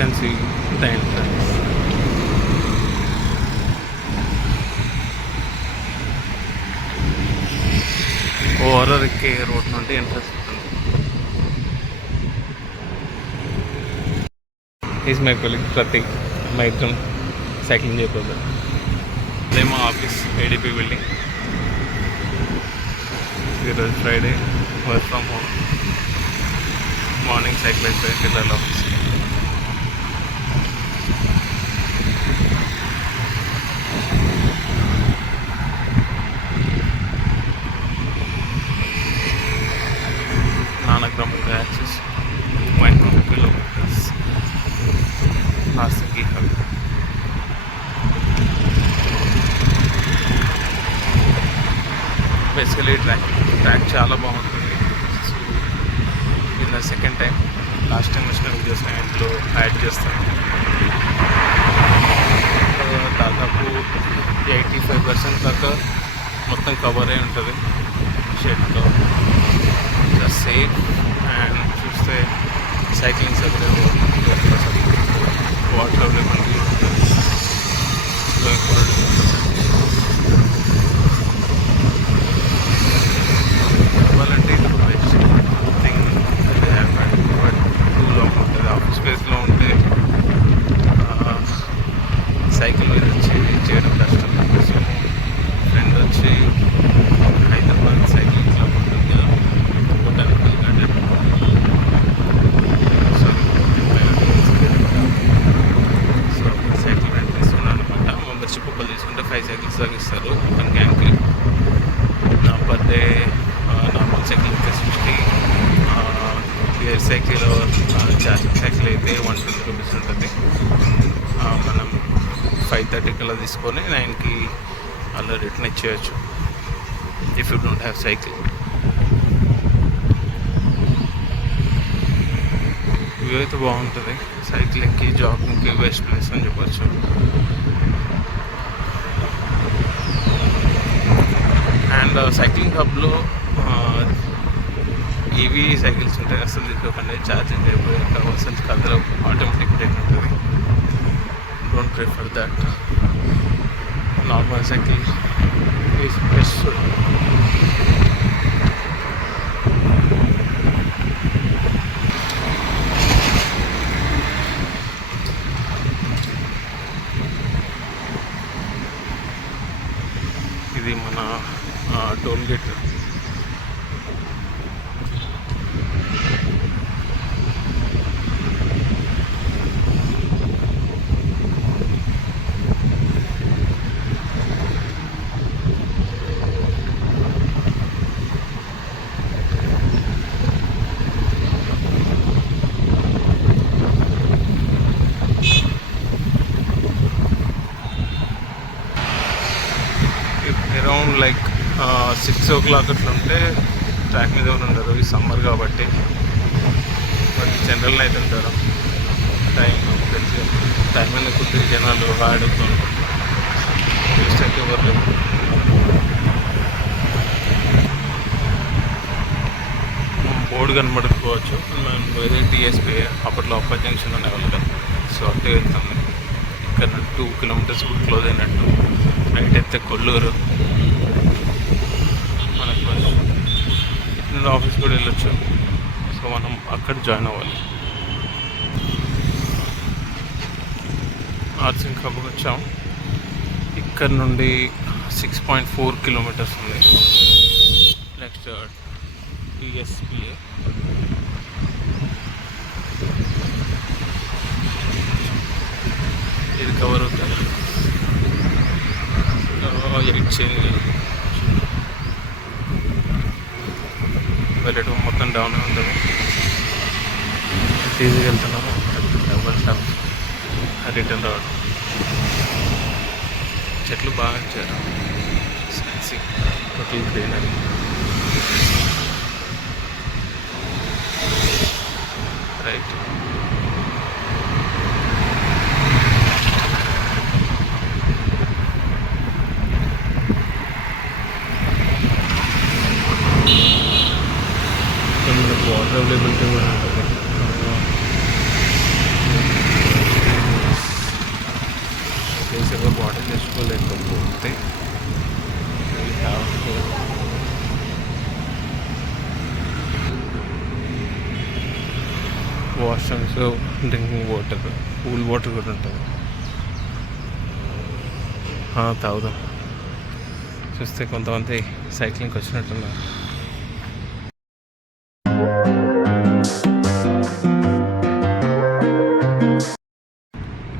can see the entrance. Overall ఎక్కే road నుండి entrance ఉంటుంది. Is my colleague Prateek. మా ఇద్దరం సైక్లింగ్ చేయబోతాం. అదే మా ఆఫీస్ ఏడీపీ బిల్డింగ్. ఈరోజు Friday, work from home. Morning cycle అయిపోయి వెళ్ళాలి ఆఫీస్కి. నానక్రమంగా access 2.2 kilometers Narsingi hub. Basically track చాలా బాగుంటుంది. సో ఇది సెకండ్ టైం. లాస్ట్ టైం వచ్చిన వీడియోస్ నేను ఇంట్లో యాడ్ చేస్తాను. దాదాపు 85% దాకా మొత్తం కవర్ అయి ఉంటుంది షెడ్తో. సేఫ్ అండ్ చూస్తే సైక్లింగ్ సౌకర్యం వాటర్ అవైలబిలిటీ ఉంటుంది. చెప్పాలంటే ఇది best thing but two long ఉంటుంది. ఆఫీస్ స్పేస్లో ఉంటే సైకిల్ మీద వచ్చి చేయడం కష్టం. సో ఫ్రెండ్ వచ్చి హైదరాబాద్ సైక్లింగ్ క్లబ్ ఉంటుంది కదా, botanical garden. So cycle rent తీసుకున్నాను అనమాట. మెంబర్షిప్ ఒకరు తీసుకుంటే 5 సైకిల్స్ దాకా ఇస్తారు మన గ్యాంగ్కి. నా పర్ డే నార్మల్ సైకిల్ అయితే 60, గేర్ సైకిల్ చార్జింగ్ సైకిల్ అయితే 120 రూపీస్ ఉంటుంది. మనం 5:30 అలా తీసుకొని 9కి అలా రిటర్న్ ఇచ్చేయచ్చు if you don't have cycle. View అయితే బాగుంటుంది. సైక్లింగ్కి, జాగింగ్కి బెస్ట్ ప్లేస్ అని చెప్పచ్చు. అండ్ సైక్లింగ్ హబ్లో ఈవీ సైకిల్స్ ఉంటాయి. అసలు తీసుకోకండి, ఛార్జింగ్ అయిపోయాక అసలు కదల ఆటోమేటిక్ బ్రేక్ ఉంటుంది. Don't prefer that. Normal cycle is best. ఇది మన టోల్ గేట్. అరౌండ్ లైక్ 6 o'clock అట్లా ఉంటే ట్రాక్ మీద ఎవరు ఉండరు. ఈ సమ్మర్ కాబట్టి. బట్ జనరల్ అయితే ఉంటారు. టైం అనేది కొద్దిగా జనాలు ఆడుతూ ఉంటారు. టేస్ట్ అయితే ఎవరు లేరు. బోర్డు కనబడుకోవచ్చు. మనం వేరే టీఎస్పీ అప్పట్లో అప్పర్ జంక్షన్ అనేవాళ్ళు కదా. సో అట్టే వెళ్తాము. ఇక్కడ 2 kilometers కూడా క్లోజ్ అయినట్టు. నైట్ అయితే కొల్లూరు. మనకు ఇటు ఆఫీస్ కూడా వెళ్ళొచ్చు. సో మనం అక్కడ జాయిన్ అవ్వాలి. నార్సింగ్ హబ్కి వచ్చాం. ఇక్కడ నుండి 6.4 kilometers ఉంది. Next TSPA. ఇది కవర్ అవుతుంది. 8 వెళ్ళటం మొత్తం డౌన్ ఉంటుంది. ఈజీగా వెళ్తున్నాము. డబల్ స్టాప్ రిటర్న్ రావడం. చెట్లు బాగా ఇచ్చారు. Total greenery. Right. Water availability కూడా ఉంటుంది. Washrooms, drinking water, cool water కూడా ఉంటుంది. తాగుదాం. చూస్తే కొంతమంది సైక్లింగ్కి వచ్చినట్టున్నారు.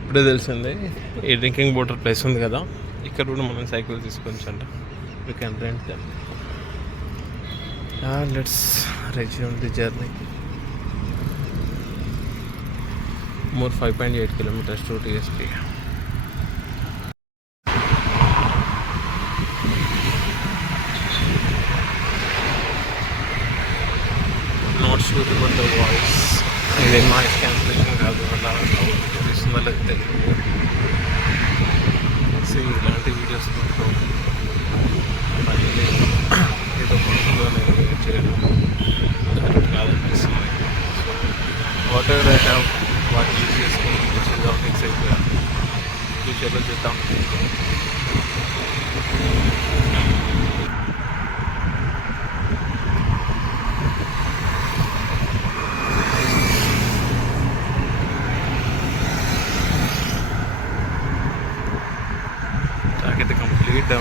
ఇప్పుడే తెలిసిందే ఈ డ్రింకింగ్ వాటర్ ప్లేస్ ఉంది కదా, ఇక్కడ కూడా మనం సైకిల్ తీసుకోవచ్చు అంట. You can rent them. Let's resume the journey. More 5.8 kilometers to TSP. Not sure about the voice. ఇది నాయిస్ క్యాన్సిలేషన్ కాదు, అలా తెలుస్తుందో లేదు తెలియదు. ఇలాంటి వీడియోస్ ఏదో పనులు అనేది చేయడం కరెక్ట్ కాదనిపిస్తుంది. So whatever I have వాటి యూజ్ చేసుకుని ఫిక్స్ అయిపోయా. ఫ్యూచర్లో చూద్దాం. నాకైతే కంప్లీట్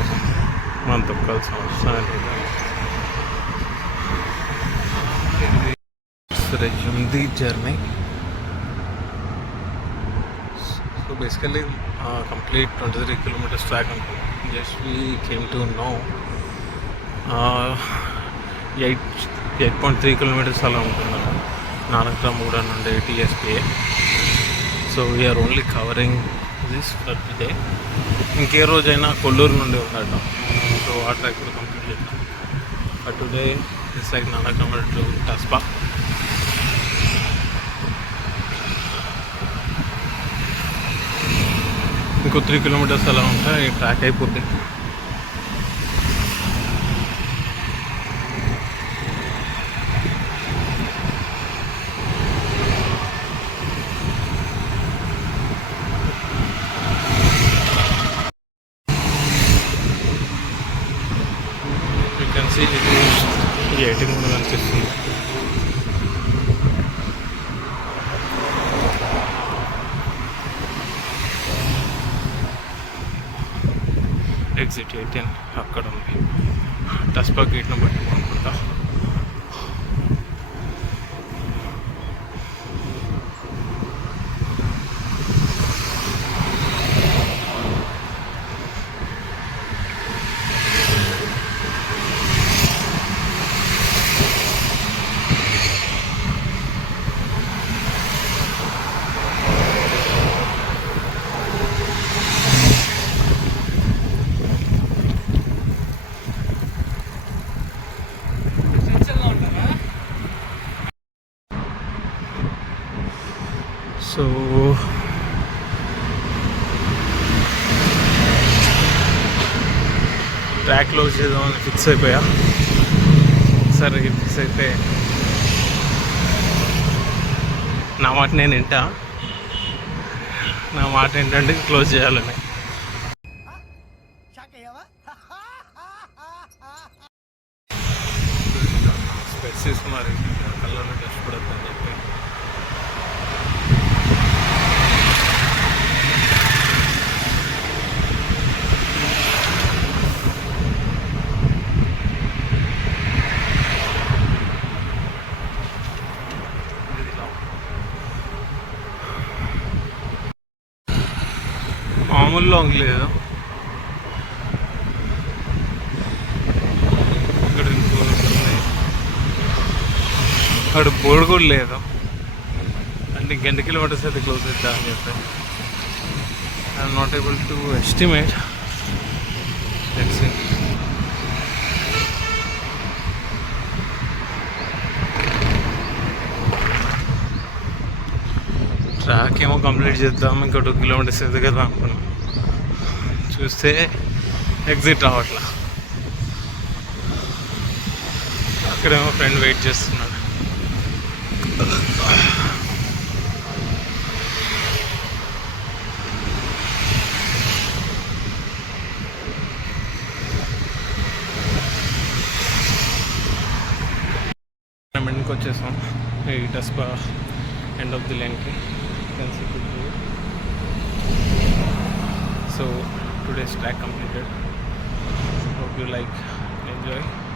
మనం తొక్కాల్సిన అవసరం లేదు. Resume the journey. So basically complete 23 kilometers track ఉంటుంది. Just we came to know 8.3 kilometers అలా ఉంటుంది నానక్రామ్గూడ నుండి TSPA. So we're only covering this for the day. ఇంకే రోజైనా కొల్లూరు నుండి ఉన్నాడు, సో ఆ ట్రాక్ కూడా కంప్లీట్ చేద్దాం. But today it's like Nanakramguda to TSPA. ఇంకో 3 kilometers అలా ఉంటే ఈ ట్రాక్ అయిపోద్ది. ఈ ఎయిటింగ్ కూడా కనిపిస్తుంది. ఎగ్జిట్ 18 అక్కడ ఉంది. టస్పా గేట్ను బట్టి అనుకుంటా. సో ట్రాక్ క్లోజ్ చేద్దామని ఫిక్స్ అయిపోయా. సరే ఫిక్స్ అయితే నా మాట నేను వింటా. నా మాట ఏంటంటే క్లోజ్ చేయాలని. స్పెట్స్ తీసుకున్నారు, కళ్ళలో డస్ట్ పడద్దని చెప్పి. మామూలు లాంగ్ లేదు, ఇక్కడ అక్కడ బోర్డు కూడా లేదు. అంటే ఇంకెన్ని కిలోమీటర్స్ అయితే క్లోజ్ అవుతా అని చెప్పి I'm not able to estimate. Track ఏమో కంప్లీట్ చేద్దాం, ఇంకా 2 kilometers అయితే కదా అనుకున్నాం. చూస్తే ఎగ్జిట్ రావట్లా. అక్కడేమో ఫ్రెండ్ వెయిట్ చేస్తున్నాడు. ఎండ్కి వచ్చేసాం. ఈ టస్పా end of the length. You can see quickly. So today's track completed. Hope you like, enjoy.